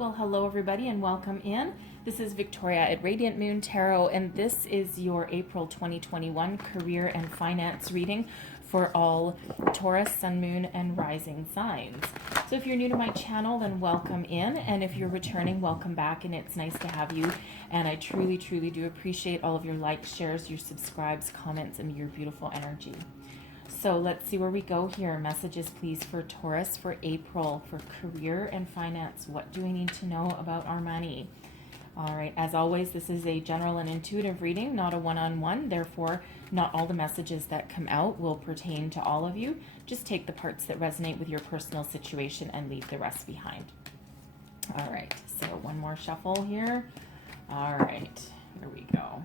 Well, hello everybody and welcome in. This is Victoria at Radiant Moon Tarot, and this is your April 2021 career and finance reading for all Taurus, Sun, Moon, and Rising signs. So if you're new to my channel, then welcome in, and if you're returning, welcome back, and it's nice to have you. And I truly, truly do appreciate all of your likes, shares, your subscribes, comments, and your beautiful energy. So let's see where we go here. Messages, please, for Taurus for April for career and finance. What do we need to know about our money? All right, as always, this is a general and intuitive reading, not a one-on-one. Therefore, not all the messages that come out will pertain to all of you. Just take the parts that resonate with your personal situation and leave the rest behind. All right, so one more shuffle here. All right, here we go.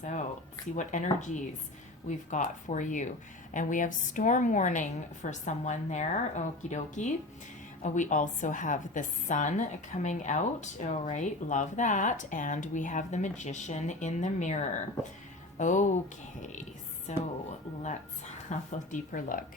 So let's see what energies we've got for you. And we have storm warning for someone there. Okie dokie. We also have the sun coming out. All right, love that. And we have the magician in the mirror. Okay, so let's have a deeper look.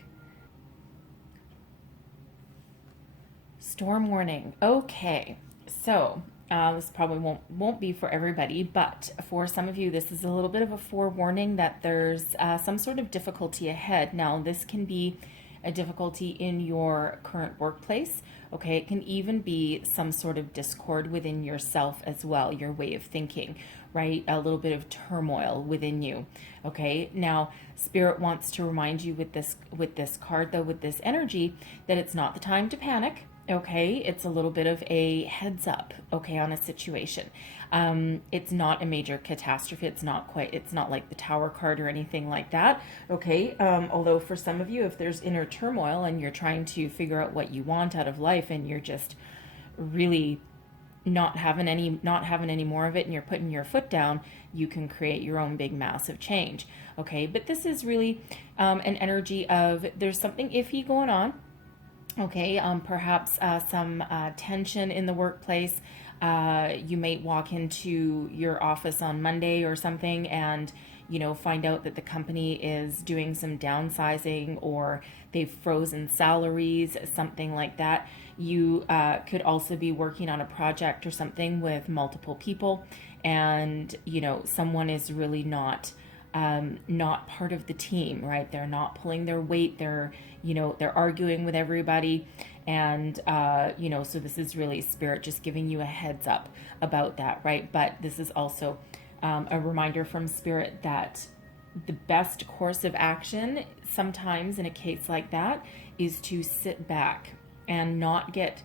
Storm warning. Okay, so this probably won't be for everybody, but for some of you, this is a little bit of a forewarning that there's some sort of difficulty ahead. Now, this can be a difficulty in your current workplace. Okay, it can even be some sort of discord within yourself as well, your way of thinking, right? A little bit of turmoil within you. Okay, now Spirit wants to remind you with this card, though, with this energy, that it's not the time to panic. Okay, it's a little bit of a heads up, okay, on a situation. It's not a major catastrophe. It's not like the Tower card or anything like that. Okay, although for some of you, if there's inner turmoil and you're trying to figure out what you want out of life and you're just really not having any more of it and you're putting your foot down, you can create your own big massive change. Okay, but this is really an energy of there's something iffy going on. Okay, perhaps some tension in the workplace. You might walk into your office on Monday or something and, find out that the company is doing some downsizing or they've frozen salaries, something like that. You could also be working on a project or something with multiple people and, someone is really not part of the team, right? They're not pulling their weight. They're arguing with everybody. And, so this is really Spirit just giving you a heads up about that, right? But this is also a reminder from Spirit that the best course of action sometimes in a case like that is to sit back and not get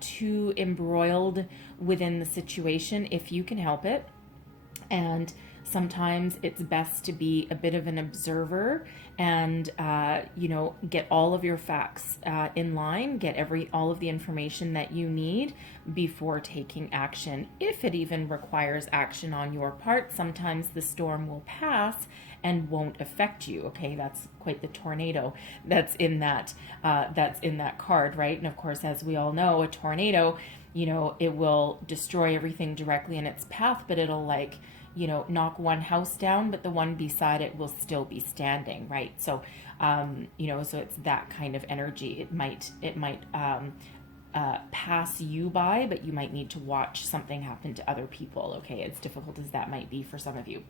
too embroiled within the situation if you can help it. And sometimes it's best to be a bit of an observer and, get all of your facts in line, get all of the information that you need before taking action. If it even requires action on your part, sometimes the storm will pass and won't affect you. Okay, that's quite the tornado that's in that card, right? And of course, as we all know, a tornado, it will destroy everything directly in its path, but it'll knock one house down, but the one beside it will still be standing, right? So, so it's that kind of energy. It might pass you by, but you might need to watch something happen to other people. Okay, as difficult as that might be for some of you.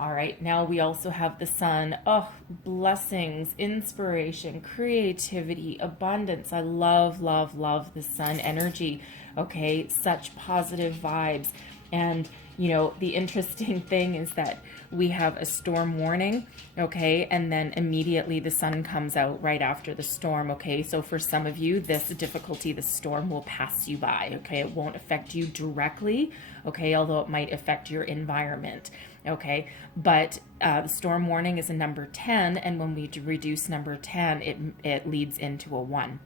All right, now we also have the sun. Oh, blessings, inspiration, creativity, abundance. I love, love, love the sun energy. Okay, such positive vibes. And the interesting thing is that we have a storm warning, okay, and then immediately the sun comes out right after the storm, okay? So for some of you, this difficulty, the storm will pass you by, okay? It won't affect you directly, okay, although it might affect your environment, okay? But the storm warning is a number 10, and when we reduce number 10, it leads into a 1.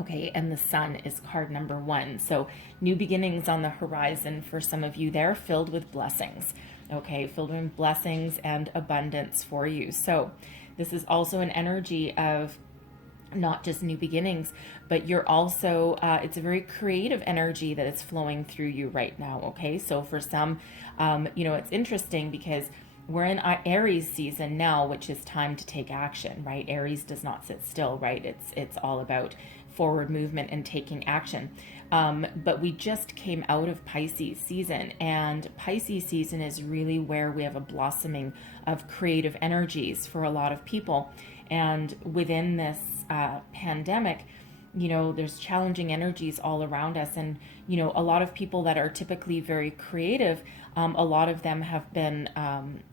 Okay, and the sun is card number 1. So new beginnings on the horizon for some of you there, filled with blessings. Okay, filled with blessings and abundance for you. So this is also an energy of not just new beginnings, but you're also, it's a very creative energy that is flowing through you right now. Okay, so for some, it's interesting because we're in Aries season now, which is time to take action, right? Aries does not sit still, right? It's all about forward movement and taking action. But we just came out of Pisces season, and Pisces season is really where we have a blossoming of creative energies for a lot of people. And within this pandemic, there's challenging energies all around us. And, a lot of people that are typically very creative, a lot of them have been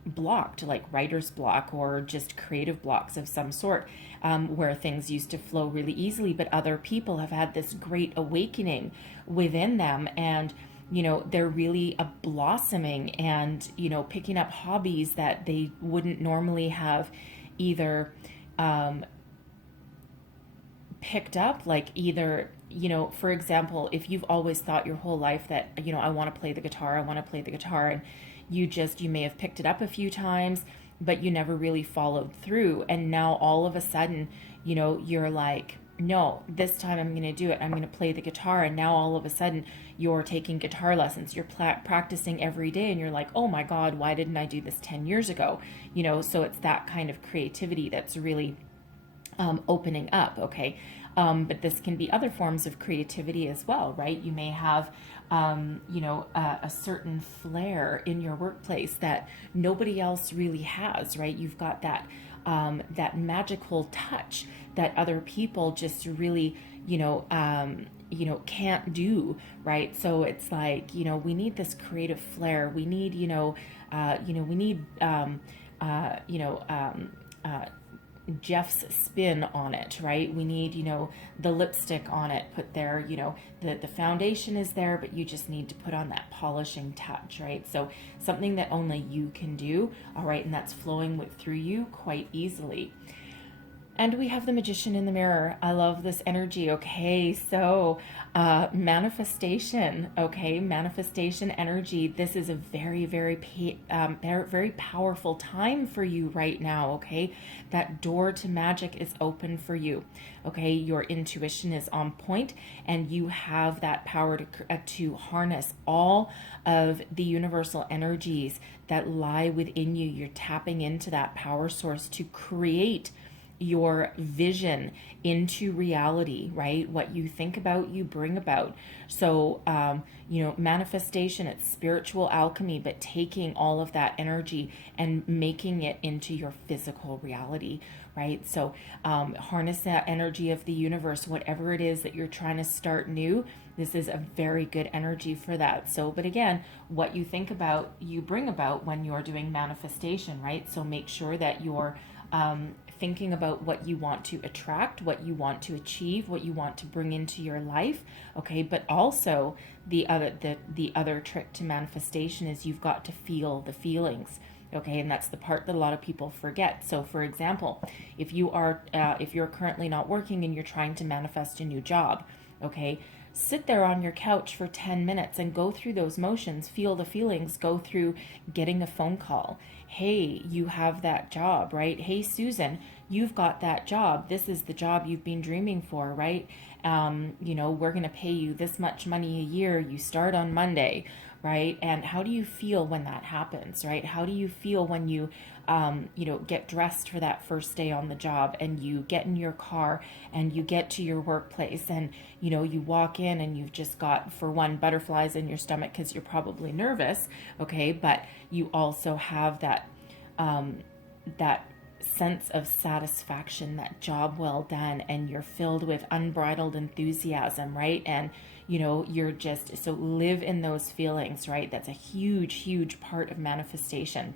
blocked, like writer's block or just creative blocks of some sort, where things used to flow really easily. But other people have had this great awakening within them, and they're really a blossoming and, picking up hobbies that they wouldn't normally have either picked up, like either, for example, if you've always thought your whole life that, I want to play the guitar, and you may have picked it up a few times, but you never really followed through. And now all of a sudden, you're like, no, this time I'm going to do it. I'm going to play the guitar. And now all of a sudden you're taking guitar lessons, you're practicing every day, and you're like, oh my God, why didn't I do this 10 years ago? So it's that kind of creativity that's really opening up. Okay. But this can be other forms of creativity as well, right? You may have, a certain flair in your workplace that nobody else really has, right? You've got that, that magical touch that other people just really, can't do, right? So it's like, we need this creative flair. We need, Jeff's spin on it, right? We need, the lipstick on it put there, the foundation is there, but you just need to put on that polishing touch, right? So something that only you can do, all right, and that's flowing through you quite easily. And we have the Magician in the mirror. I love this energy. Okay, so manifestation. Okay, manifestation energy. This is a very, very, very powerful time for you right now. Okay, that door to magic is open for you. Okay, your intuition is on point, and you have that power to harness all of the universal energies that lie within you. You're tapping into that power source to create your vision into reality, right? What you think about, you bring about. So, manifestation, it's spiritual alchemy, but taking all of that energy and making it into your physical reality, right? So, harness that energy of the universe, whatever it is that you're trying to start new. This is a very good energy for that. So, but again, what you think about, you bring about when you're doing manifestation, right? So make sure that you're thinking about what you want to attract, what you want to achieve, what you want to bring into your life. Okay, but also the other trick to manifestation is you've got to feel the feelings. Okay, and that's the part that a lot of people forget. So, for example, if you're currently not working and you're trying to manifest a new job, okay, sit there on your couch for 10 minutes and go through those motions, feel the feelings, go through getting a phone call. Hey, you have that job, right? Hey, Susan, you've got that job. This is the job you've been dreaming for, right? We're going to pay you this much money a year. You start on Monday, right? And how do you feel when that happens, right? How do you feel when you, get dressed for that first day on the job, and you get in your car and you get to your workplace, and, you walk in and you've just got, for one, butterflies in your stomach because you're probably nervous. Okay. But you also have that, that sense of satisfaction, that job well done, and you're filled with unbridled enthusiasm, right? And you're just, so live in those feelings, right? That's a huge, huge part of manifestation.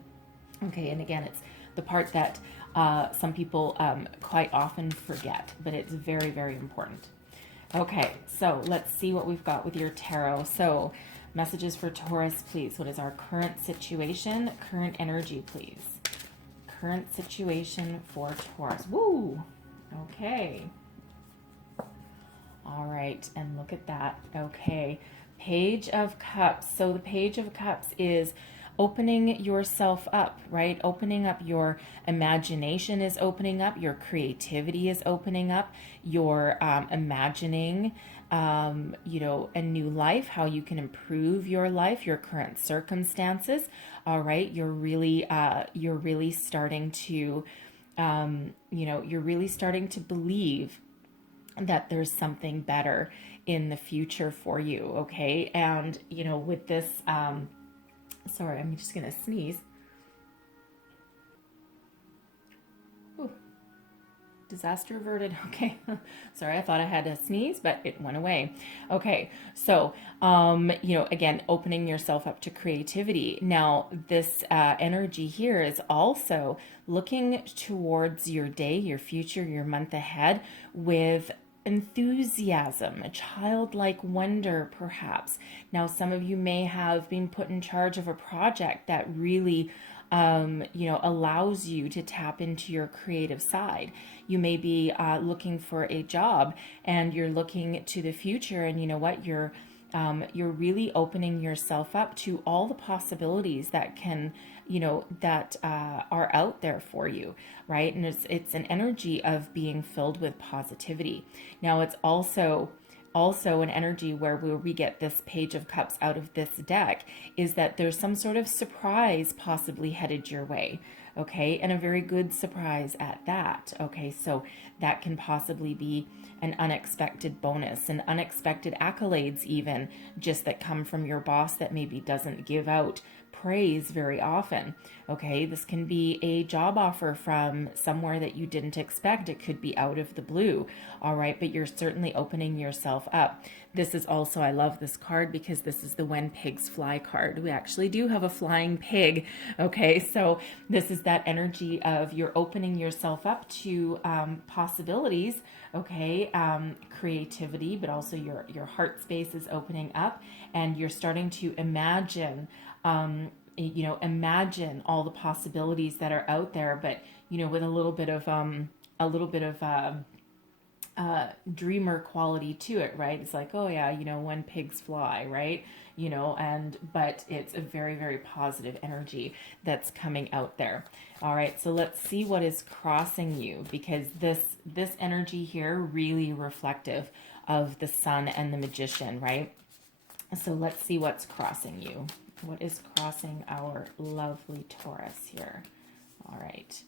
Okay, and again, it's the part that some people quite often forget, but it's very, very important. Okay, so let's see what we've got with your tarot. So messages for Taurus, please. What is our current situation? Current energy, please. Current situation for Taurus. Woo! Okay. All right, and look at that. Okay, Page of Cups. So the Page of Cups is opening yourself up, right? Opening up, your imagination is opening up, your creativity is opening up, you're imagining, a new life, how you can improve your life, your current circumstances. All right, you're really starting to, you're really starting to believe that there's something better in the future for you, okay? And, you know, with this, sorry, I'm just going to sneeze. Ooh, disaster averted. Okay. Sorry, I thought I had a sneeze, but it went away. Okay. So, you know, again, opening yourself up to creativity. Now, this energy here is also looking towards your day, your future, your month ahead with enthusiasm, a childlike wonder, perhaps. Now, some of you may have been put in charge of a project that really, you know, allows you to tap into your creative side. You may be looking for a job and you're looking to the future, and you know what? You're really opening yourself up to all the possibilities that can, you know, that are out there for you, right? And it's an energy of being filled with positivity. Now, it's also an energy where we get this Page of Cups out of this deck is that there's some sort of surprise possibly headed your way, okay? And a very good surprise at that, okay? So that can possibly be an unexpected bonus, an unexpected accolades even, just that come from your boss that maybe doesn't give out praise very often, okay? This can be a job offer from somewhere that you didn't expect. It could be out of the blue, all right? But you're certainly opening yourself up. This is also, I love this card because this is the When Pigs Fly card. We actually do have a flying pig, okay? So this is that energy of you're opening yourself up to possibilities, okay? Creativity, but also your heart space is opening up, and you're starting to imagine, you know, imagine all the possibilities that are out there, but, you know, with a little bit of dreamer quality to it, right? It's like, oh yeah, you know, when pigs fly, right? You know, but it's a very, very positive energy that's coming out there. All right, so let's see what is crossing you, because this energy here really reflective of the Sun and the Magician, right? So let's see what's crossing you. What is crossing our lovely Taurus here? All right.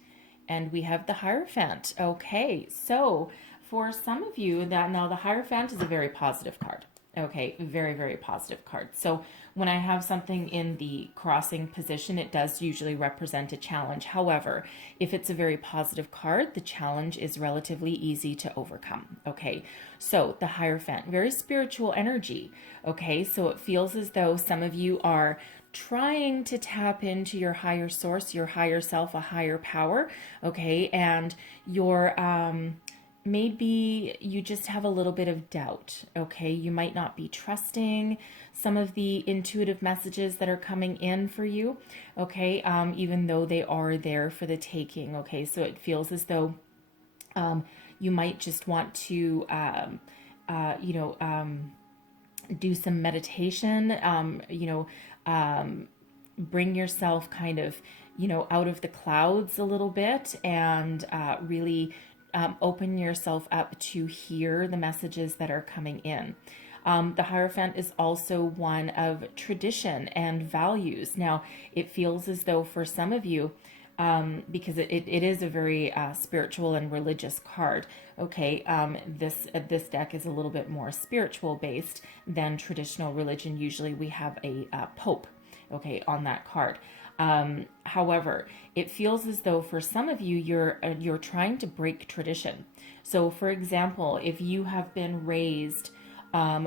And we have the Hierophant. Okay, so for some of you, that now the Hierophant is a very positive card. Okay, very, very positive card. So when I have something in the crossing position, it does usually represent a challenge. However, if it's a very positive card, the challenge is relatively easy to overcome. Okay, so the Hierophant, very spiritual energy. Okay, so it feels as though some of you are trying to tap into your higher source, your higher self, a higher power. Okay, and you're maybe you just have a little bit of doubt, okay? You might not be trusting some of the intuitive messages that are coming in for you, okay? Even though they are there for the taking, okay? So it feels as though you might just want to, do some meditation, bring yourself kind of, out of the clouds a little bit, and really open yourself up to hear the messages that are coming in. The Hierophant is also one of tradition and values. Now, it feels as though for some of you, because it is a very spiritual and religious card. Okay, this deck is a little bit more spiritual based than traditional religion. Usually we have a pope, okay, on that card. However, it feels as though for some of you, you're trying to break tradition. So, for example, if you have been raised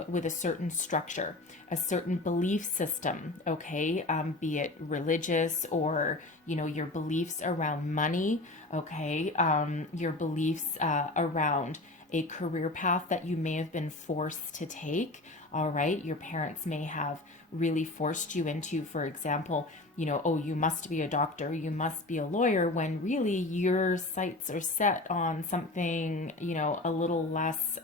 with a certain structure, a certain belief system, okay, be it religious or, your beliefs around money, okay, your beliefs around a career path that you may have been forced to take, all right, your parents may have really forced you into, for example, oh, you must be a doctor, you must be a lawyer, when really your sights are set on something, a little less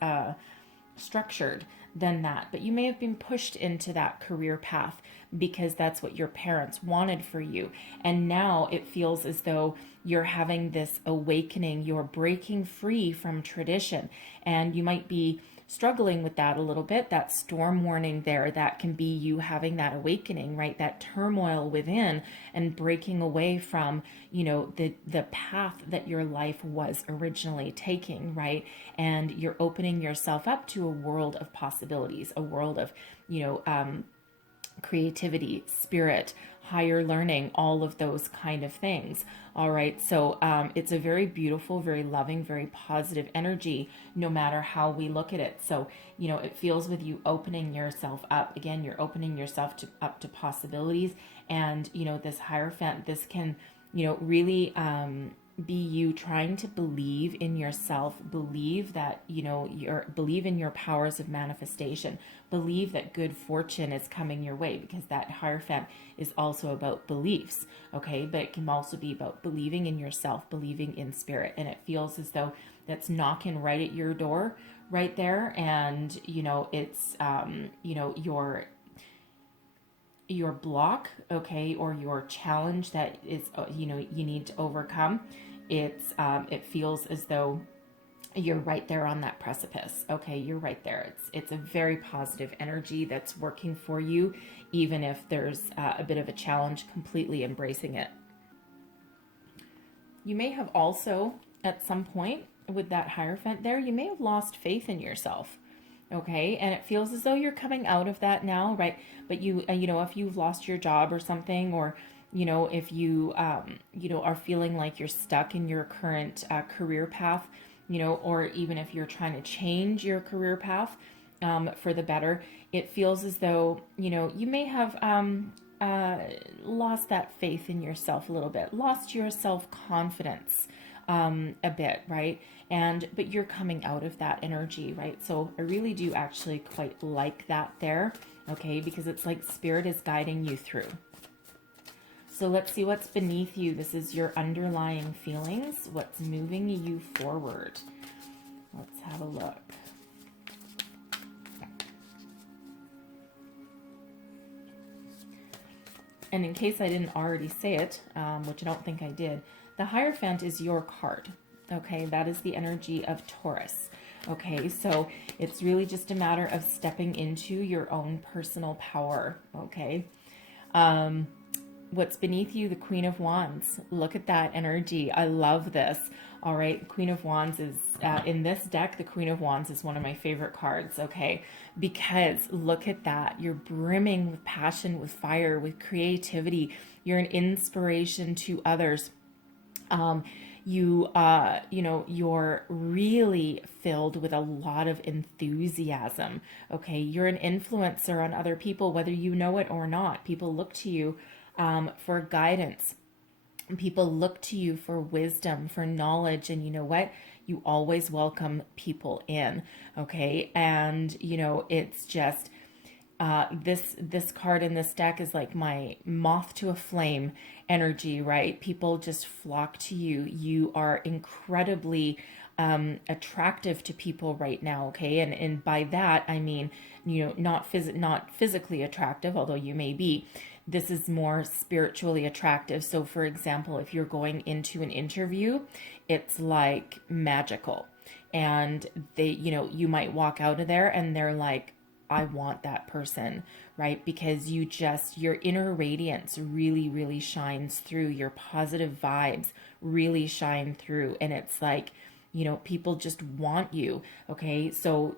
structured than that. But you may have been pushed into that career path because that's what your parents wanted for you. And now it feels as though you're having this awakening, you're breaking free from tradition, and you might be struggling with that a little bit, that storm warning there, that can be you having that awakening, right? That turmoil within and breaking away from, the path that your life was originally taking, right? And you're opening yourself up to a world of possibilities, a world of, creativity, spirit, higher learning, all of those kind of things. All right. So it's a very beautiful, very loving, very positive energy, no matter how we look at it. So, it feels with you opening yourself up. Again, you're opening yourself up to possibilities. And, this Hierophant, this can, really be you trying to believe in yourself, believe that, believe in your powers of manifestation, believe that good fortune is coming your way, because that Hierophant is also about beliefs, okay? But it can also be about believing in yourself, believing in spirit. And it feels as though that's knocking right at your door right there. And, it's, your block, okay, or your challenge that is, you need to overcome. It feels as though you're right there on that precipice. Okay, you're right there. It's a very positive energy that's working for you, even if there's a bit of a challenge. Completely embracing it. You may have also, at some point with that Hierophant there, you may have lost faith in yourself. Okay, and it feels as though you're coming out of that now, right? But you, if you've lost your job or something, or if you, are feeling like you're stuck in your current career path, or even if you're trying to change your career path for the better, it feels as though, you may have lost that faith in yourself a little bit, lost your self-confidence a bit, right? But you're coming out of that energy, right? So I really do actually quite like that there, okay? Because it's like spirit is guiding you through. So let's see what's beneath you. This is your underlying feelings. What's moving you forward? Let's have a look. And in case I didn't already say it, which I don't think I did, the Hierophant is your card. Okay, that is the energy of Taurus. Okay, so it's really just a matter of stepping into your own personal power. Okay. What's beneath you? The Queen of Wands. Look at that energy. I love this. All right. Queen of Wands is in this deck. The Queen of Wands is one of my favorite cards. Okay. Because look at that. You're brimming with passion, with fire, with creativity. You're an inspiration to others. You're really filled with a lot of enthusiasm. Okay. You're an influencer on other people, whether you know it or not. People look to you for guidance. People look to you for wisdom, for knowledge. And you know what? You always welcome people in. Okay. And, it's just, this card in this deck is like my moth to a flame energy, right? People just flock to you. You are incredibly attractive to people right now, okay? And by that, I mean, not physically attractive, although you may be. This is more spiritually attractive. So for example, if you're going into an interview, it's like magical. And you might walk out of there and they're like, I want that person, right? Because your inner radiance really, really shines through. Your positive vibes really shine through. And it's like, people just want you. Okay. So,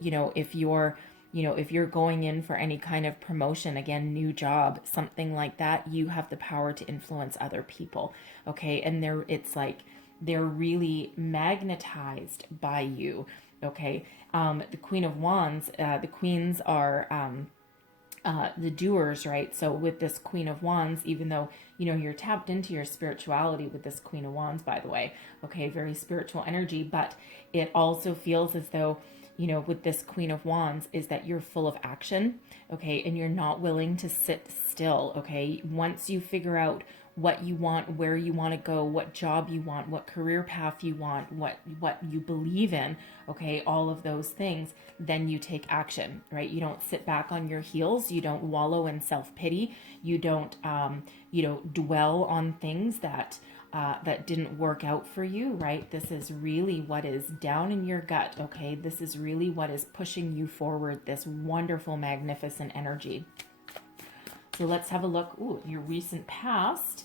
if you're going in for any kind of promotion, again, new job, something like that, you have the power to influence other people. Okay. And they're really magnetized by you. Okay. The Queen of Wands, the queens are, the doers, right? So with this Queen of Wands, even though, you're tapped into your spirituality with this Queen of Wands, by the way, okay, very spiritual energy, but it also feels as though, with this Queen of Wands is that you're full of action, okay, and you're not willing to sit still, okay? Once you figure out what you want, where you want to go, what job you want, what career path you want, what you believe in, okay, all of those things, then you take action, right? You don't sit back on your heels. You don't wallow in self-pity. You don't, dwell on things that that didn't work out for you, right? This is really what is down in your gut, okay? This is really what is pushing you forward, this wonderful, magnificent energy. So let's have a look. Ooh, your recent past.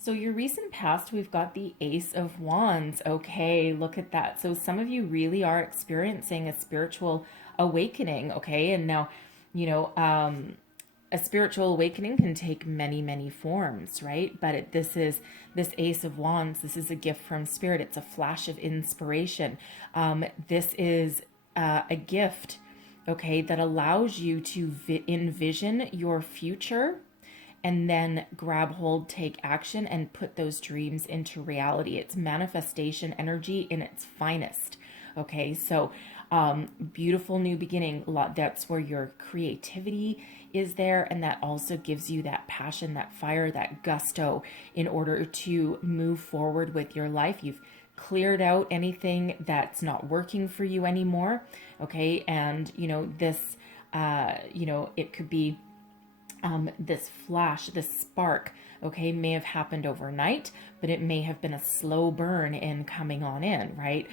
So your recent past, we've got the Ace of Wands. Okay, look at that. So some of you really are experiencing a spiritual awakening, okay? And now, you know, a spiritual awakening can take many, many forms, right? But this Ace of Wands. This is a gift from Spirit. It's a flash of inspiration. This is a gift, okay, that allows you to envision your future and then grab hold, take action, and put those dreams into reality. It's manifestation energy in its finest. Okay, so beautiful new beginning. That's where your creativity is there, and that also gives you that passion, that fire, that gusto in order to move forward with your life. You've cleared out anything that's not working for you anymore. Okay, and you know this, you know, it could be this flash, this spark, okay, may have happened overnight, but it may have been a slow burn in coming on in, right?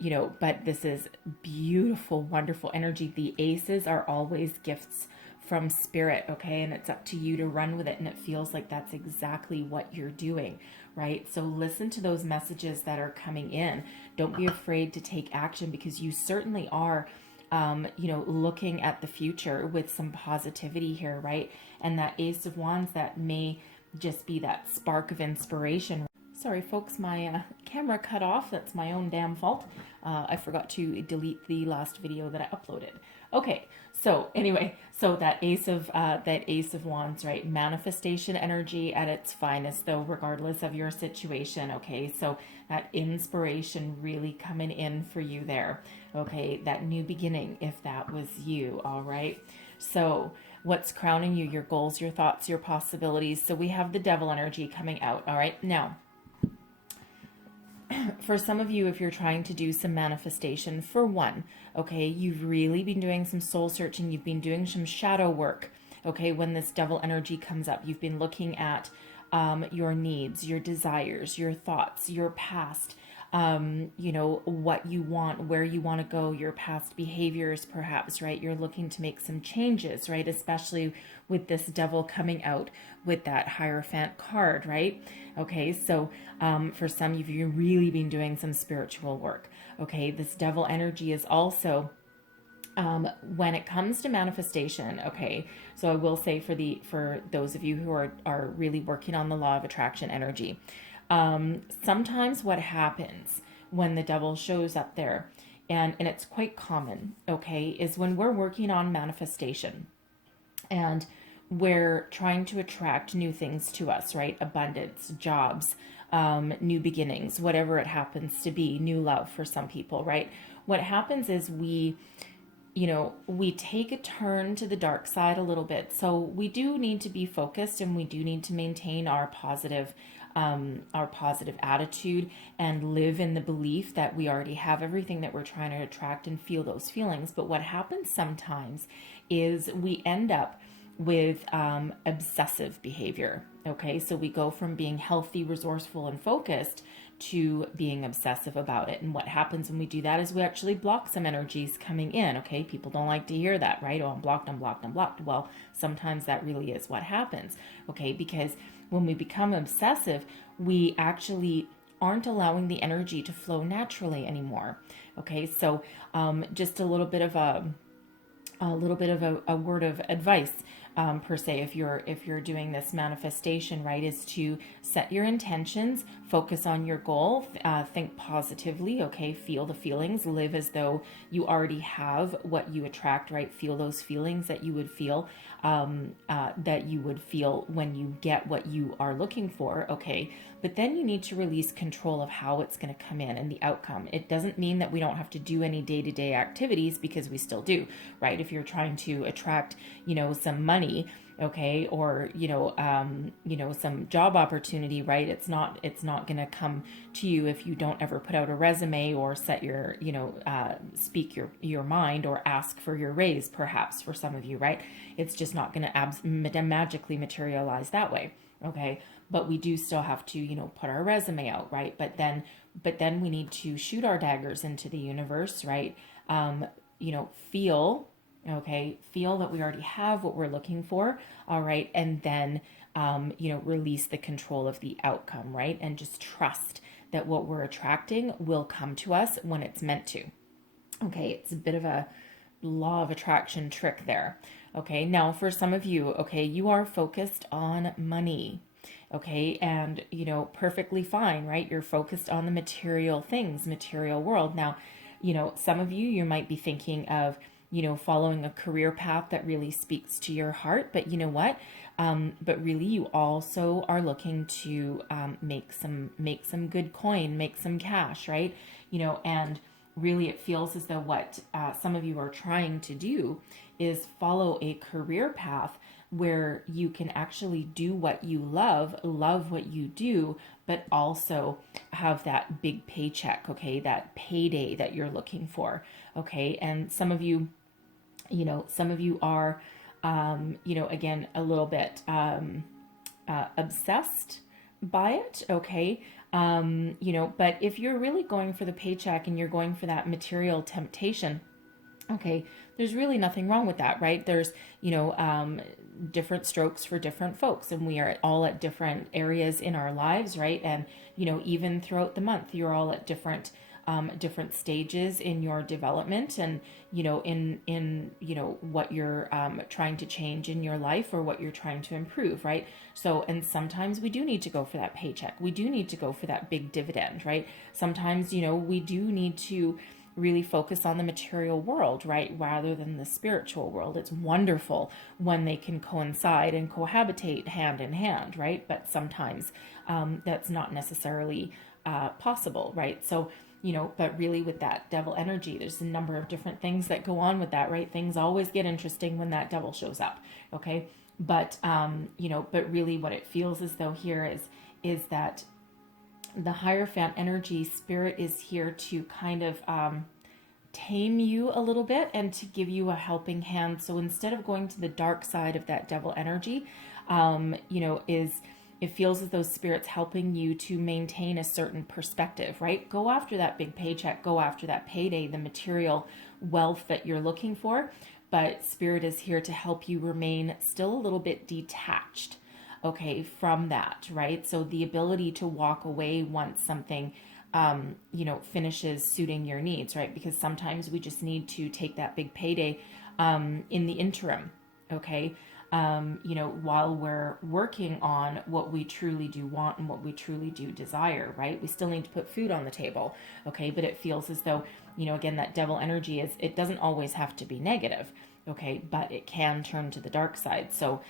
You know, but this is beautiful, wonderful energy. The aces are always gifts from Spirit, okay? And it's up to you to run with it. And it feels like that's exactly what you're doing, right? So listen to those messages that are coming in. Don't be afraid to take action, because you certainly are you know, looking at the future with some positivity here, right? And that Ace of Wands, that may just be that spark of inspiration. Sorry, folks, my camera cut off. That's my own damn fault. I forgot to delete the last video that I uploaded. Okay, so anyway, so that Ace of Wands, right? Manifestation energy at its finest, though, regardless of your situation. Okay, so that inspiration really coming in for you there. Okay, that new beginning, if that was you. All right, so what's crowning you? Your goals, your thoughts, your possibilities. So we have the Devil energy coming out. All right, now for some of you, if you're trying to do some manifestation, for one, okay, you've really been doing some soul searching, you've been doing some shadow work, okay, when this Devil energy comes up, you've been looking at your needs, your desires, your thoughts, your past, you know, what you want, where you want to go, your past behaviors, perhaps, right? You're looking to make some changes, right? Especially with this Devil coming out with that Hierophant card, right? Okay, so for some of you, you've really been doing some spiritual work. Okay, this Devil energy is also when it comes to manifestation, okay, so I will say for those of you who are really working on the law of attraction energy, sometimes what happens when the Devil shows up there, and it's quite common, okay, is when we're working on manifestation and we're trying to attract new things to us, right? Abundance, jobs, new beginnings, whatever it happens to be, new love for some people, right? What happens is we take a turn to the dark side a little bit. So we do need to be focused, and we do need to maintain our positive attitude and live in the belief that we already have everything that we're trying to attract and feel those feelings. But what happens sometimes is we end up with obsessive behavior. Okay, so we go from being healthy, resourceful, and focused to being obsessive about it. And what happens when we do that is we actually block some energies coming in. Okay, people don't like to hear that, right? Oh, I'm blocked, I'm blocked, I'm blocked. Well, sometimes that really is what happens. Okay, because when we become obsessive, we actually aren't allowing the energy to flow naturally anymore. Okay, so just a little bit of a word of advice, per se, if you're doing this manifestation, right, is to set your intentions, focus on your goal, think positively, okay, feel the feelings, live as though you already have what you attract, right? Feel those feelings that you would feel when you get what you are looking for, okay? But then you need to release control of how it's going to come in and the outcome. It doesn't mean that we don't have to do any day-to-day activities, because we still do, right? If you're trying to attract, some money, money, okay, or some job opportunity, right? It's not going to come to you if you don't ever put out a resume or set your speak your mind or ask for your raise, perhaps, for some of you, right? It's just not going to magically materialize that way, okay? But we do still have to put our resume out, right? But then we need to shoot our daggers into the universe, right? Feel, okay, feel that we already have what we're looking for, all right, and then release the control of the outcome, right? And just trust that what we're attracting will come to us when it's meant to. Okay, it's a bit of a law of attraction trick there. Okay, now for some of you, okay, you are focused on money. Okay, and perfectly fine, right? You're focused on the material things, material world. Now, some of you might be thinking of following a career path that really speaks to your heart, but you know what? But really, you also are looking to make some good coin, make some cash, right? And really, it feels as though what some of you are trying to do is follow a career path where you can actually do what you love what you do, but also have that big paycheck, okay, that payday that you're looking for, okay? And some of you are, again, a little bit obsessed by it, okay? But if you're really going for the paycheck and you're going for that material temptation, okay, there's really nothing wrong with that, right? There's, different strokes for different folks, and we are all at different areas in our lives, right? And, even throughout the month, you're all at different stages in your development, and, in what you're trying to change in your life or what you're trying to improve, right? So, and sometimes we do need to go for that paycheck. We do need to go for that big dividend, right? Sometimes, we do need to really focus on the material world, right, rather than the spiritual world. It's wonderful when they can coincide and cohabitate hand in hand, right? But sometimes that's not necessarily possible, right? So, but really with that devil energy, there's a number of different things that go on with that, right? Things always get interesting when that devil shows up, okay? But, but really what it feels as though here is that the Hierophant energy, spirit is here to kind of tame you a little bit and to give you a helping hand. So instead of going to the dark side of that devil energy, it feels as though spirit's helping you to maintain a certain perspective, right? Go after that big paycheck, go after that payday, the material wealth that you're looking for. But spirit is here to help you remain still a little bit detached, okay, from that, right? So the ability to walk away once something, finishes suiting your needs, right? Because sometimes we just need to take that big payday in the interim, okay? While we're working on what we truly do want and what we truly do desire, right? We still need to put food on the table, okay? But it feels as though, again, that devil energy it doesn't always have to be negative, okay? But it can turn to the dark side. So,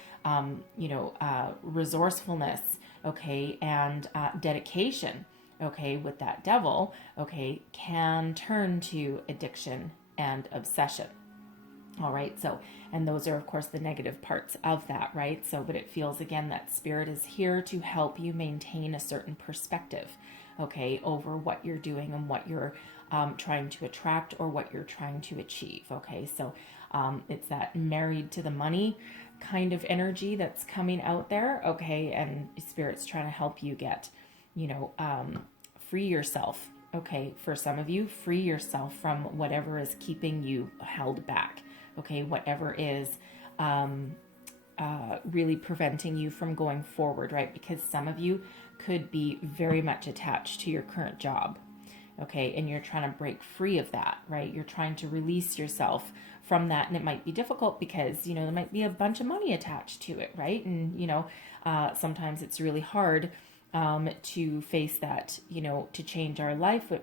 resourcefulness, okay, and dedication, okay, with that devil, okay, can turn to addiction and obsession. All right. So, and those are, of course, the negative parts of that, right? So, but it feels again that spirit is here to help you maintain a certain perspective, okay, over what you're doing and what you're trying to attract or what you're trying to achieve. Okay. So, it's that married to the money kind of energy that's coming out there. Okay. And spirit's trying to help you get, free yourself. Okay. For some of you, free yourself from whatever is keeping you held back. Okay, whatever is really preventing you from going forward, right? Because some of you could be very much attached to your current job, okay? And you're trying to break free of that, right? You're trying to release yourself from that, and it might be difficult because, there might be a bunch of money attached to it, right? And, sometimes it's really hard to face that, to change our life. It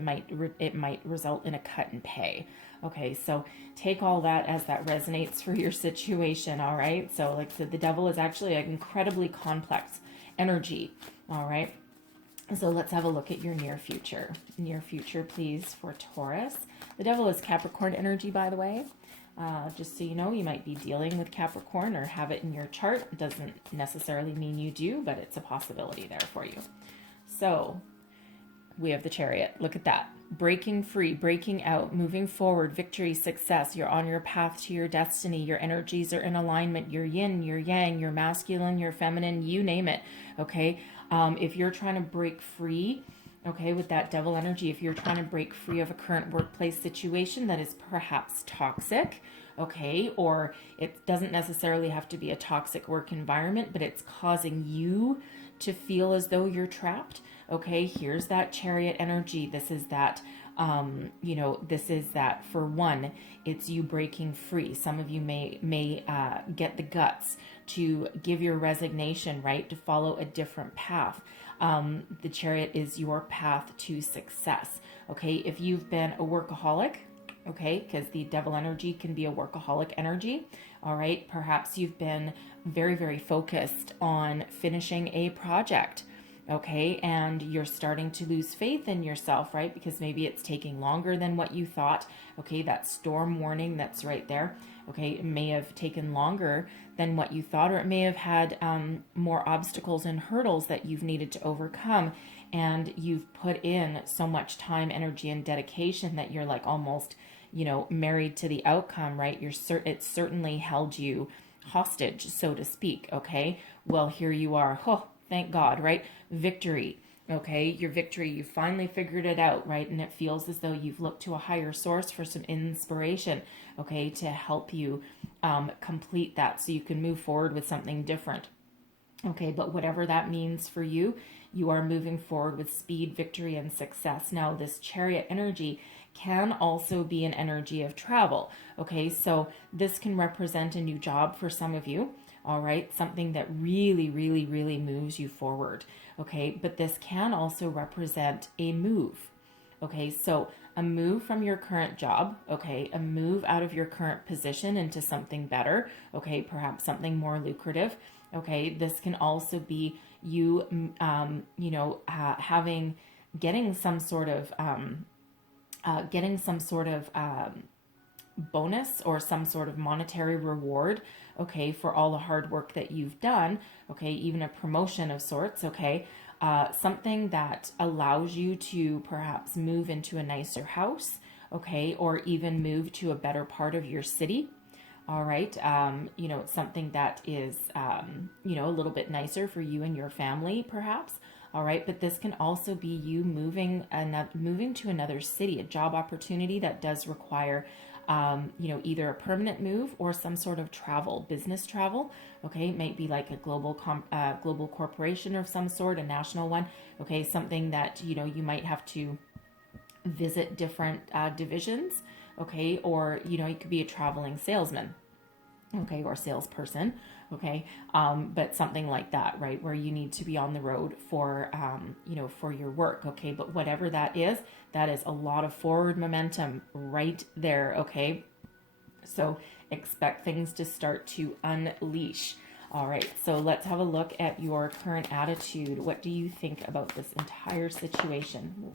might result in a cut in pay. Okay, so take all that as that resonates for your situation, all right? So like I said, the devil is actually an incredibly complex energy, all right? So let's have a look at your near future. Near future, please, for Taurus. The devil is Capricorn energy, by the way. Just so you know, you might be dealing with Capricorn or have it in your chart. It doesn't necessarily mean you do, but it's a possibility there for you. So we have the Chariot. Look at that. Breaking free, breaking out, moving forward, victory, success. You're on your path to your destiny. Your energies are in alignment. Your yin, your yang, your masculine, your feminine, you name it. Okay. If you're trying to break free, okay, with that devil energy, if you're trying to break free of a current workplace situation that is perhaps toxic, okay, or it doesn't necessarily have to be a toxic work environment, but it's causing you to feel as though you're trapped, okay, here's that Chariot energy. This is that, this is that, for one, it's you breaking free. Some of you may get the guts to give your resignation, right, to follow a different path. The Chariot is your path to success. Okay, if you've been a workaholic, okay, because the devil energy can be a workaholic energy. All right, perhaps you've been very, very focused on finishing a project. Okay, and you're starting to lose faith in yourself, right? Because maybe it's taking longer than what you thought. Okay, that storm warning that's right there. Okay, it may have taken longer than what you thought, or it may have had more obstacles and hurdles that you've needed to overcome. And you've put in so much time, energy, and dedication that you're like almost, married to the outcome, right? It's certainly held you hostage, so to speak. Okay, well, here you are. Oh, thank God, right? Victory. Okay, your victory, you finally figured it out, right? And it feels as though you've looked to a higher source for some inspiration, okay, to help you complete that so you can move forward with something different. Okay, but whatever that means for you, you are moving forward with speed, victory, and success. Now, this Chariot energy can also be an energy of travel. Okay, so this can represent a new job for some of you. All right, something that really, really, really moves you forward. Okay, but this can also represent a move. Okay, so a move from your current job, okay, a move out of your current position into something better, okay, perhaps something more lucrative. Okay, this can also be you, getting some sort of bonus or some sort of monetary reward, okay, for all the hard work that you've done, okay, even a promotion of sorts, okay, something that allows you to perhaps move into a nicer house, okay, or even move to a better part of your city. All right, something that is, a little bit nicer for you and your family, perhaps. All right, but this can also be you moving to another city, a job opportunity that does require, either a permanent move or some sort of travel, business travel. Okay, it might be like a global corporation of some sort, a national one. Okay, something that you might have to visit different divisions. Okay, or you could be a traveling salesman, okay, or salesperson, okay, but something like that, right, where you need to be on the road for for your work, okay, but whatever that is a lot of forward momentum right there, okay, so expect things to start to unleash. All right, so let's have a look at your current attitude. What do you think about this entire situation?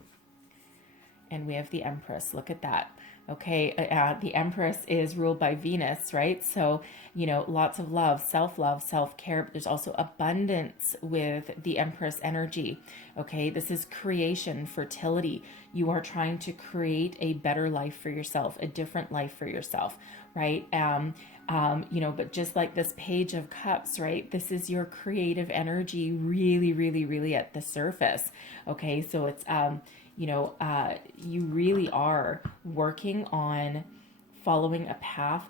And we have the Empress. Look at that. Okay, the Empress is ruled by Venus, right? So, lots of love, self-care, but there's also abundance with the Empress energy. Okay, this is creation, fertility. You are trying to create a better life for yourself, a different life for yourself, right? But just like this Page of Cups, right? This is your creative energy really, really, really at the surface. Okay, so it's, you really are working on following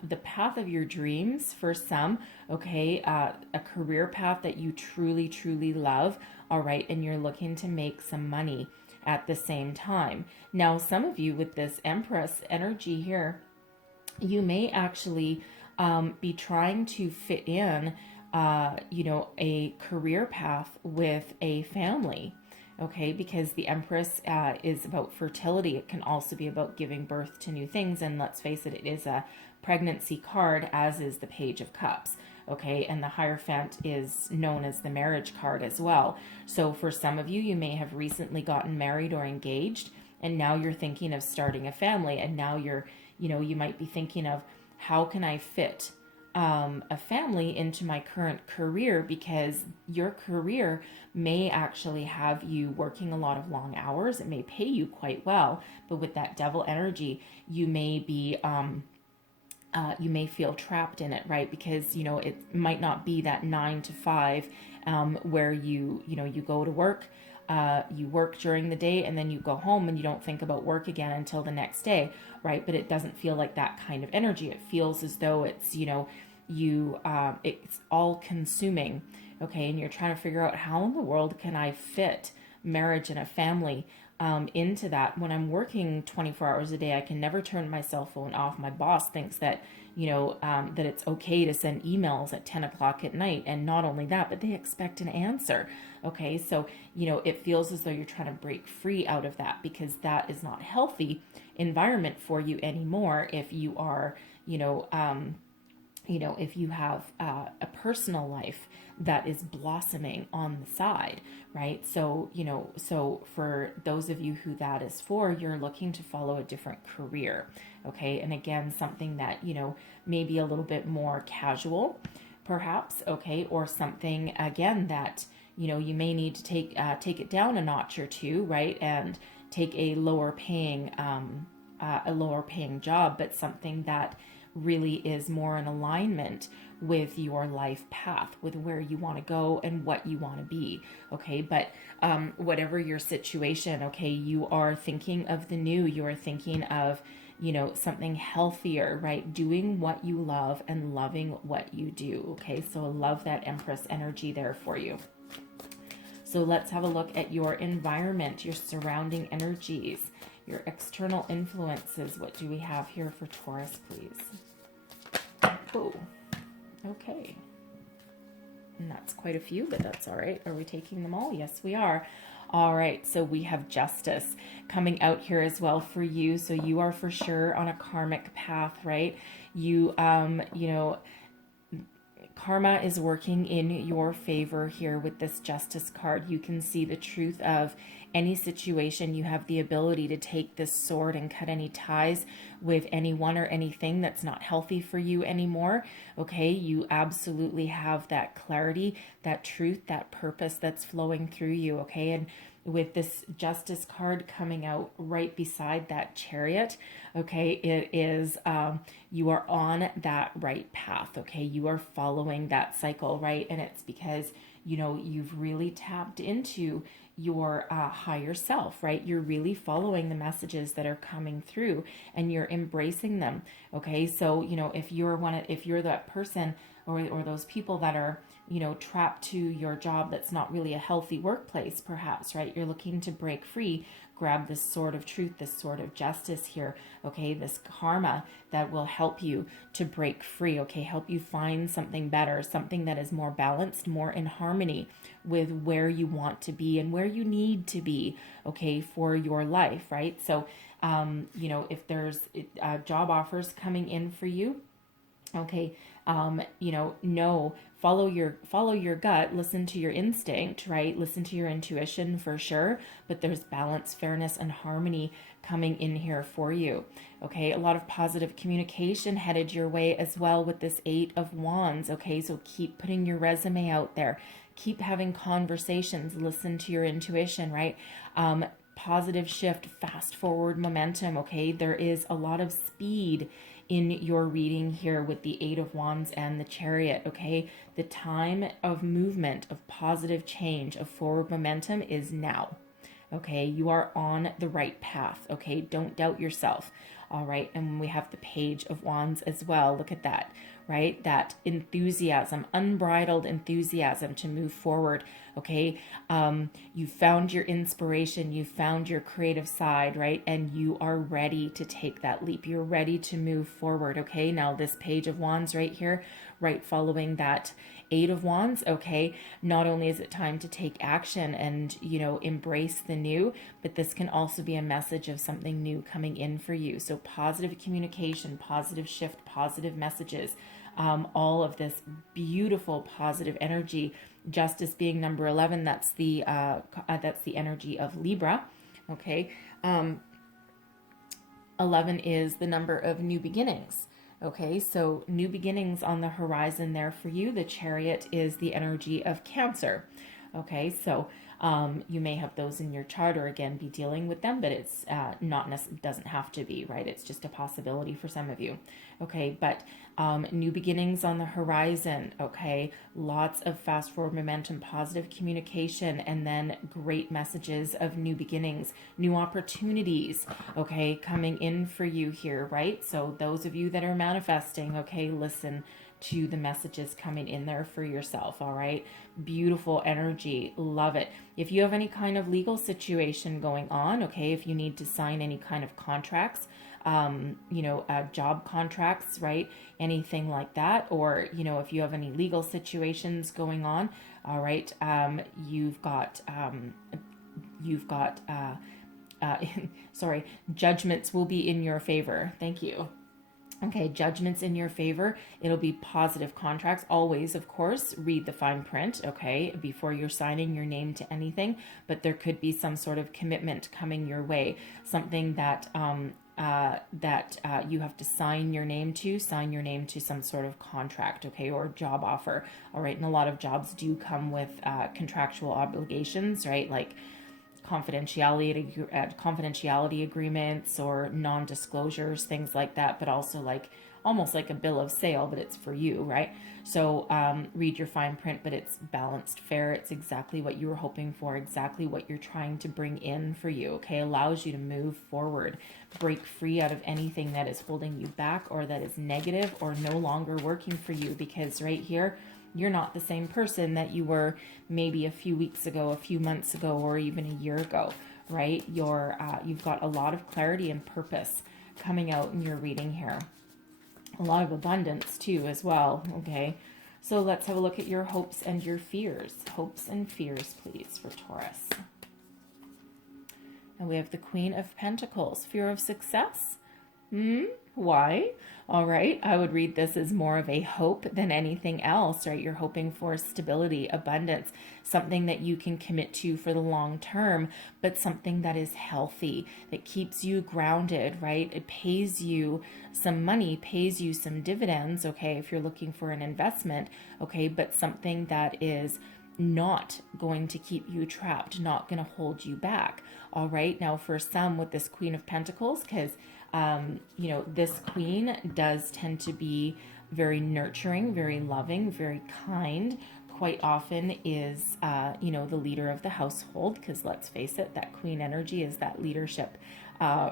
the path of your dreams for some, okay, a career path that you truly, truly love, all right, and you're looking to make some money at the same time. Now, some of you with this Empress energy here, you may actually be trying to fit in, a career path with a family. Okay, because the Empress is about fertility. It can also be about giving birth to new things. And let's face it, it is a pregnancy card, as is the Page of Cups. Okay, and the Hierophant is known as the marriage card as well. So for some of you, you may have recently gotten married or engaged, and now you're thinking of starting a family. And now you might be thinking of, how can I fit a family into my current career, because your career may actually have you working a lot of long hours. It may pay you quite well, but with that devil energy, you may be you may feel trapped in it, right? Because it might not be that 9 to 5 where you go to work. You work during the day and then you go home and you don't think about work again until the next day, right? But it doesn't feel like that kind of energy. It feels as though it's it's all consuming, okay? And you're trying to figure out, how in the world can I fit marriage and a family into that? When I'm working 24 hours a day, I can never turn my cell phone off. My boss thinks that that it's okay to send emails at 10 o'clock at night, and not only that, but they expect an answer. Okay, so it feels as though you're trying to break free out of that, because that is not healthy environment for you anymore. If you are if you have a personal life that is blossoming on the side, right? So, so for those of you who that is for, you're looking to follow a different career, okay? And again, something that, maybe a little bit more casual, perhaps, okay? Or something, again, that, you may need to take it down a notch or two, right? And take a lower paying job, but something that really is more in alignment with your life path, with where you want to go and what you want to be, okay? But whatever your situation, okay, you are thinking of the new, you are thinking of something healthier, right? Doing what you love and loving what you do, okay? So I love that Empress energy there for you. So let's have a look at your environment, your surrounding energies, your external influences. What do we have here for Taurus, please? Oh, okay. And that's quite a few, but that's all right. Are we taking them all? Yes, we are. All right, so we have Justice coming out here as well for you. So you are for sure on a karmic path, right? You, karma is working in your favor here with this Justice card. You can see the truth of any situation. You have the ability to take this sword and cut any ties with anyone or anything that's not healthy for you anymore. Okay, you absolutely have that clarity, that truth, that purpose that's flowing through you. Okay, and with this Justice card coming out right beside that Chariot, okay, it is you are on that right path. Okay, you are following that cycle, right? And it's because you've really tapped into your higher self, right? You're really following the messages that are coming through and you're embracing them. Okay, so if you're that person or those people that are trapped to your job that's not really a healthy workplace, perhaps, right? You're looking to break free. Grab this sword of truth, this sword of justice here, okay? This karma that will help you to break free, okay? Help you find something better, something that is more balanced, more in harmony with where you want to be and where you need to be, okay, for your life, right? So, if there's job offers coming in for you, okay, follow your gut, listen to your instinct, right? Listen to your intuition for sure, but there's balance, fairness, and harmony coming in here for you. Okay, a lot of positive communication headed your way as well with this 8 of Wands. Okay, so keep putting your resume out there, keep having conversations, listen to your intuition, right? Positive shift, fast forward momentum. Okay, there is a lot of speed in your reading here with the 8 of Wands and the Chariot, okay? The time of movement, of positive change, of forward momentum is now, okay? You are on the right path, okay? Don't doubt yourself, all right? And we have the Page of Wands as well. Look at that, right? That enthusiasm, unbridled enthusiasm to move forward, okay? You found your inspiration, you found your creative side, right? And you are ready to take that leap. You're ready to move forward, okay? Now this Page of Wands right here, right following that 8 of Wands, okay? Not only is it time to take action and, embrace the new, but this can also be a message of something new coming in for you. So positive communication, positive shift, positive messages, all of this beautiful positive energy. Justice being number 11, that's the energy of Libra, okay? 11 is the number of new beginnings, Okay, so new beginnings on the horizon there for you. The Chariot is the energy of Cancer. Okay, so you may have those in your chart, or again be dealing with them, but it's not doesn't have to be, right? It's just a possibility for some of you. Okay, but new beginnings on the horizon. Okay, lots of fast forward momentum, positive communication, and then great messages of new beginnings, new opportunities. Okay, coming in for you here, right? So those of you that are manifesting, okay, listen to the messages coming in there for yourself. All right, beautiful energy, love it. If you have any kind of legal situation going on, okay, if you need to sign any kind of contracts, job contracts, right, anything like that, or if you have any legal situations going on, all right, sorry, judgments will be in your favor. Thank you. Okay, judgments in your favor. It'll be positive contracts. Always, of course, read the fine print, okay, before you're signing your name to anything. But there could be some sort of commitment coming your way, something that you have to sign your name to some sort of contract, okay, or job offer. All right, and a lot of jobs do come with contractual obligations, right, like confidentiality agreements or non-disclosures, things like that, but also like almost like a bill of sale, but it's for you, right? So read your fine print, but it's balanced, fair. It's exactly what you were hoping for, exactly what you're trying to bring in for you, okay? Allows you to move forward, break free out of anything that is holding you back or that is negative or no longer working for you, because right here, you're not the same person that you were maybe a few weeks ago, a few months ago, or even a year ago, right? You've got a lot of clarity and purpose coming out in your reading here. A lot of abundance too as well, okay? So let's have a look at your hopes and your fears. Hopes and fears, please, for Taurus. And we have the Queen of Pentacles. Fear of success? Why? All right, I would read this as more of a hope than anything else, right? You're hoping for stability, abundance, something that you can commit to for the long term, but something that is healthy, that keeps you grounded, right? It pays you some money, pays you some dividends, okay, if you're looking for an investment, okay, but something that is not going to keep you trapped, not going to hold you back. All right, now for some with this Queen of Pentacles, because this queen does tend to be very nurturing, very loving, very kind, quite often is, the leader of the household, because let's face it, that queen energy is that leadership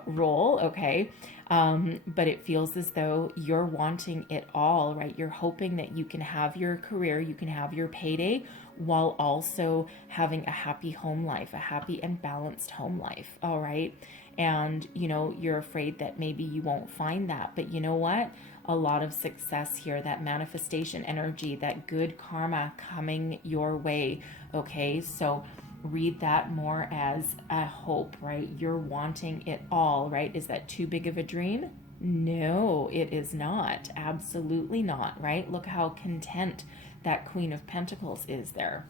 role, okay? But it feels as though you're wanting it all, right? You're hoping that you can have your career, you can have your payday, while also having a happy home life, a happy and balanced home life, all right? And, you're afraid that maybe you won't find that. But you know what? A lot of success here, that manifestation energy, that good karma coming your way, okay? So read that more as a hope, right? You're wanting it all, right? Is that too big of a dream? No, it is not. Absolutely not, right? Look how content that Queen of Pentacles is there.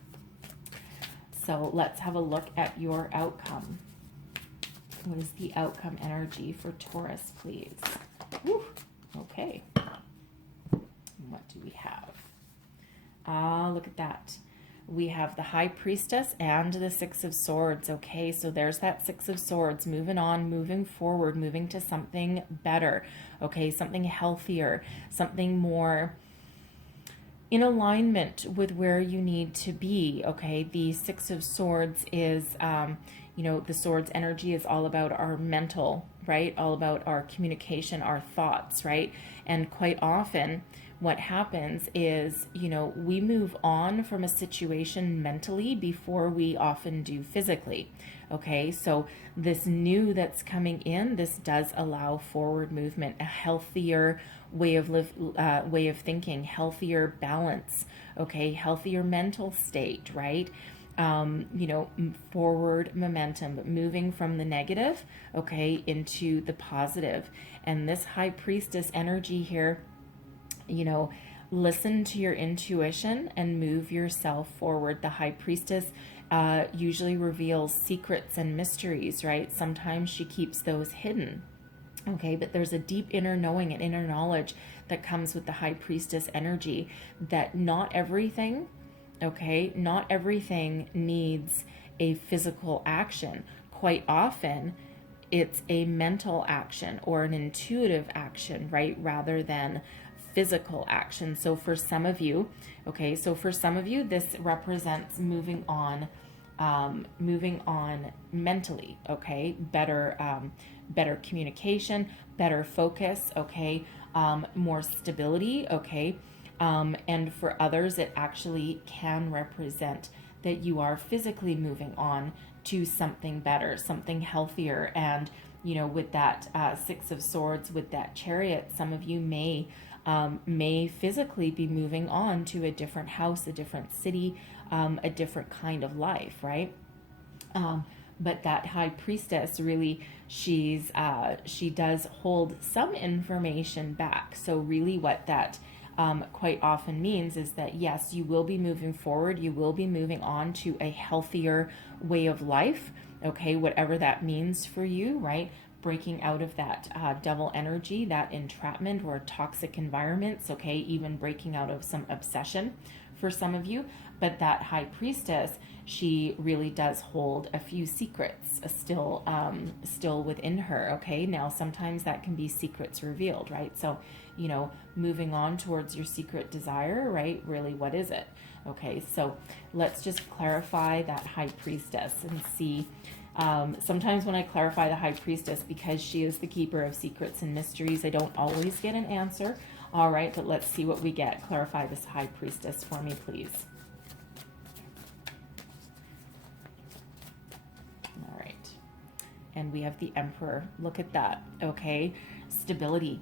So let's have a look at your outcome. What is the outcome energy for Taurus, please? Whew. Okay. What do we have? Look at that. We have the High Priestess and the Six of Swords. Okay, so there's that Six of Swords, moving on, moving forward, moving to something better. Okay, something healthier, something more in alignment with where you need to be. Okay, the Six of Swords is, the Swords energy is all about our mental, right? All about our communication, our thoughts, right? And quite often what happens is, we move on from a situation mentally before we often do physically. Okay, so this new that's coming in, this does allow forward movement, a healthier way of thinking, healthier balance, okay, healthier mental state, right? Forward momentum, moving from the negative, okay, into the positive. And this High Priestess energy here, listen to your intuition and move yourself forward. The High Priestess usually reveals secrets and mysteries, right? Sometimes she keeps those hidden. Okay, but there's a deep inner knowing and inner knowledge that comes with the High Priestess energy, that not everything, okay, not everything needs a physical action. Quite often, it's a mental action or an intuitive action, right, rather than physical action. So for some of you, okay, so for some of you, this represents moving on mentally, okay, better communication, better focus, okay, more stability, okay, and for others, it actually can represent that you are physically moving on to something better, something healthier. And, you know, with that Six of Swords, with that Chariot, some of you may physically be moving on to a different house, a different city, a different kind of life, right? But that High Priestess, really, she does hold some information back. So really what that quite often means is that, yes, you will be moving forward, you will be moving on to a healthier way of life, okay, whatever that means for you, right? Breaking out of that devil energy, that entrapment or toxic environments, okay, even breaking out of some obsession for some of you. But that High Priestess, she really does hold a few secrets still within her, okay? Now, sometimes that can be secrets revealed, right? So, you know, moving on towards your secret desire, right? Really, what is it? Okay, so let's just clarify that High Priestess and see. Sometimes when I clarify the High Priestess, because she is the keeper of secrets and mysteries, I don't always get an answer. All right, but let's see what we get. Clarify this High Priestess for me, please. All right. And we have the Emperor. Look at that. Okay. Stability,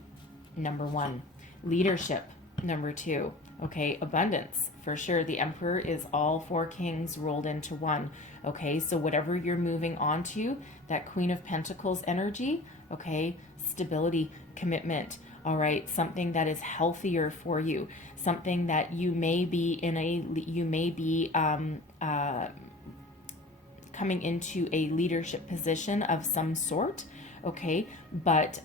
number 1. Leadership, number 2. Okay. Abundance, for sure. The Emperor is all 4 kings rolled into one. Okay. So whatever you're moving on to, that Queen of Pentacles energy, okay, stability, commitment. All right, something that is healthier for you, something that you may be coming into a leadership position of some sort, okay, but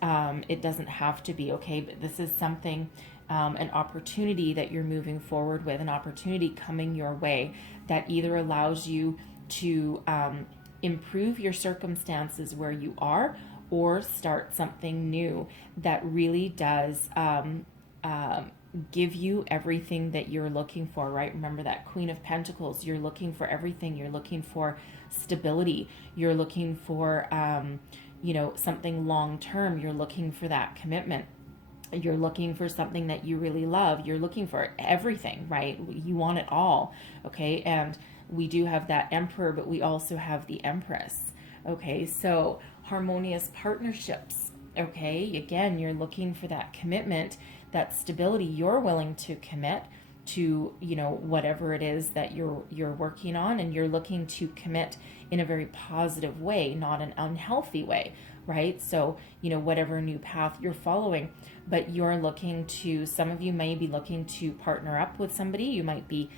it doesn't have to be, okay, but this is something, an opportunity that you're moving forward with, an opportunity coming your way that either allows you to improve your circumstances where you are, or start something new that really does give you everything that you're looking for, right? Remember that Queen of Pentacles, you're looking for everything. You're looking for stability. You're looking for, you know, something long-term. You're looking for that commitment. You're looking for something that you really love. You're looking for everything, right? You want it all, okay? And we do have that Emperor, but we also have the Empress, okay? So harmonious partnerships, okay? Again, you're looking for that commitment, that stability. You're willing to commit to, you know, whatever it is that you're working on, and you're looking to commit in a very positive way, not an unhealthy way, right? So, you know, whatever new path you're following, but you're looking to, some of you may be looking to partner up with somebody. You might be,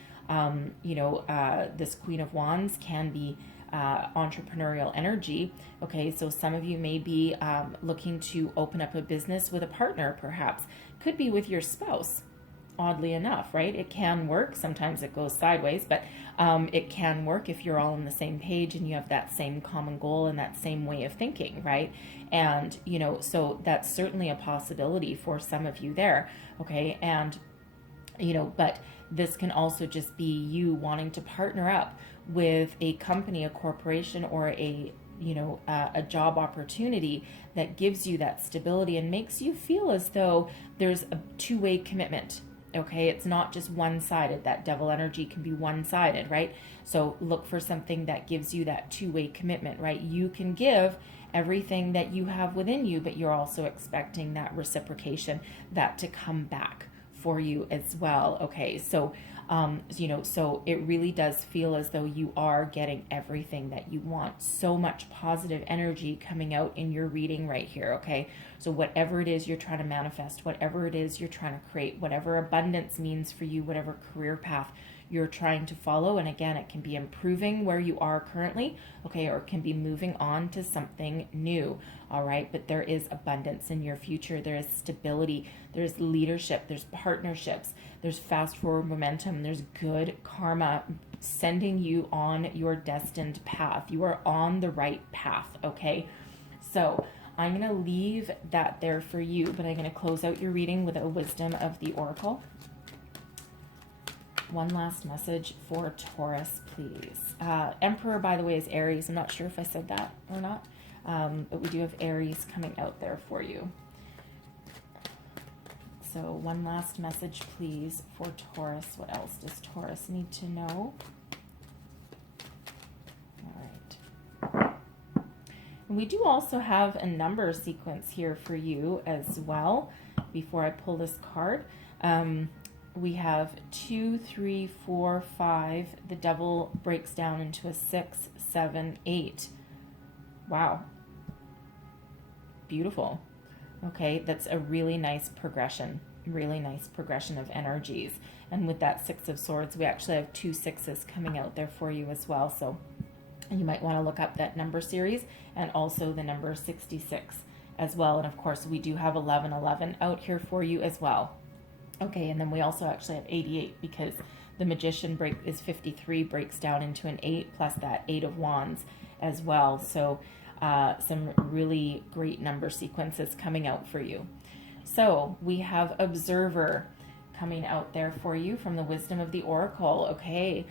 this Queen of Wands can be entrepreneurial energy. Okay, so some of you may be looking to open up a business with a partner, perhaps. Could be with your spouse, oddly enough, right? It can work. Sometimes it goes sideways, but it can work if you're all on the same page and you have that same common goal and that same way of thinking, right? And, you know, so that's certainly a possibility for some of you there, okay? And, you know, but this can also just be you wanting to partner up with a company, a corporation, or a job opportunity that gives you that stability and makes you feel as though there's a two-way commitment. Okay, it's not just one-sided. That devil energy can be one-sided, right? So look for something that gives you that two-way commitment, right? You can give everything that you have within you, but you're also expecting that reciprocation, that to come back for you as well. Okay, so so it really does feel as though you are getting everything that you want. So much positive energy coming out in your reading right here, okay? So whatever it is you're trying to manifest, whatever it is you're trying to create, whatever abundance means for you, whatever career path you're trying to follow. And again, it can be improving where you are currently, okay, or it can be moving on to something new, all right? But there is abundance in your future. There is stability. There's leadership. There's partnerships. There's fast forward momentum. There's good karma sending you on your destined path. You are on the right path, okay? So I'm going to leave that there for you, but I'm going to close out your reading with a wisdom of the Oracle. One last message for Taurus, please. Emperor, by the way, is Aries. I'm not sure if I said that or not, but we do have Aries coming out there for you. So one last message, please, for Taurus. What else does Taurus need to know? All right. And we do also have a number sequence here for you as well. Before I pull this card, we have 2, 3, 4, 5. The Devil breaks down into a 6, 7, 8. Wow. Beautiful. Okay, that's a really nice progression of energies. And with that 6 of Swords, we actually have 2 6s coming out there for you as well. So you might want to look up that number series and also the number 66 as well. And of course, we do have 1111 out here for you as well. Okay, and then we also actually have 88 because the Magician is 53, breaks down into an 8 plus that 8 of Wands as well. So some really great number sequences coming out for you. So we have Observer coming out there for you from the Wisdom of the Oracle. Okay,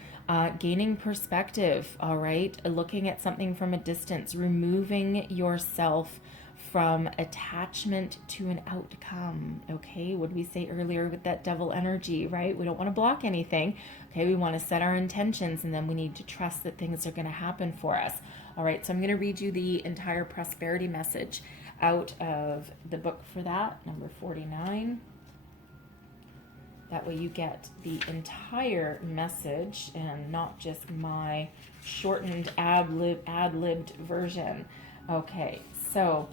gaining perspective, all right, looking at something from a distance, removing yourself from attachment to an outcome. Okay, what did we say earlier with that Devil energy, right? We don't want to block anything. Okay, we want to set our intentions, and then we need to trust that things are going to happen for us. All right, so I'm going to read you the entire prosperity message out of the book for that, number 49. That way you get the entire message and not just my shortened ad-libbed version. Okay, so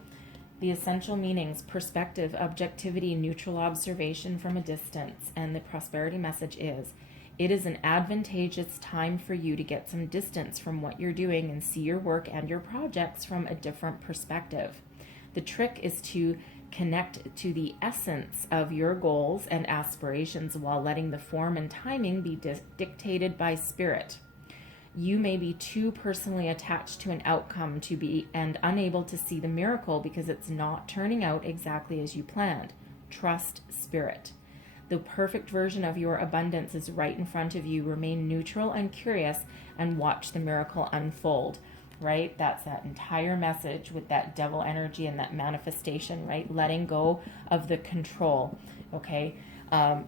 the essential meanings: perspective, objectivity, neutral observation from a distance. And the prosperity message is: it is an advantageous time for you to get some distance from what you're doing and see your work and your projects from a different perspective. The trick is to connect to the essence of your goals and aspirations while letting the form and timing be dictated by spirit. You may be too personally attached to an outcome to be and unable to see the miracle because it's not turning out exactly as you planned. Trust spirit. The perfect version of your abundance is right in front of you. Remain neutral and curious and watch the miracle unfold. Right? That's that entire message with that Devil energy and that manifestation, right? Letting go of the control, okay?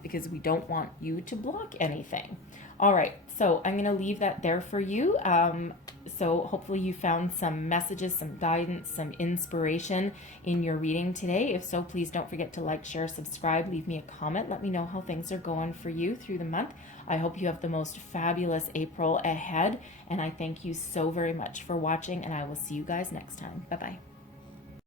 Because we don't want you to block anything. All right, so I'm going to leave that there for you. So hopefully you found some messages, some guidance, some inspiration in your reading today. If so, please don't forget to like, share, subscribe, leave me a comment. Let me know how things are going for you through the month. I hope you have the most fabulous April ahead, and I thank you so very much for watching, and I will see you guys next time. Bye-bye.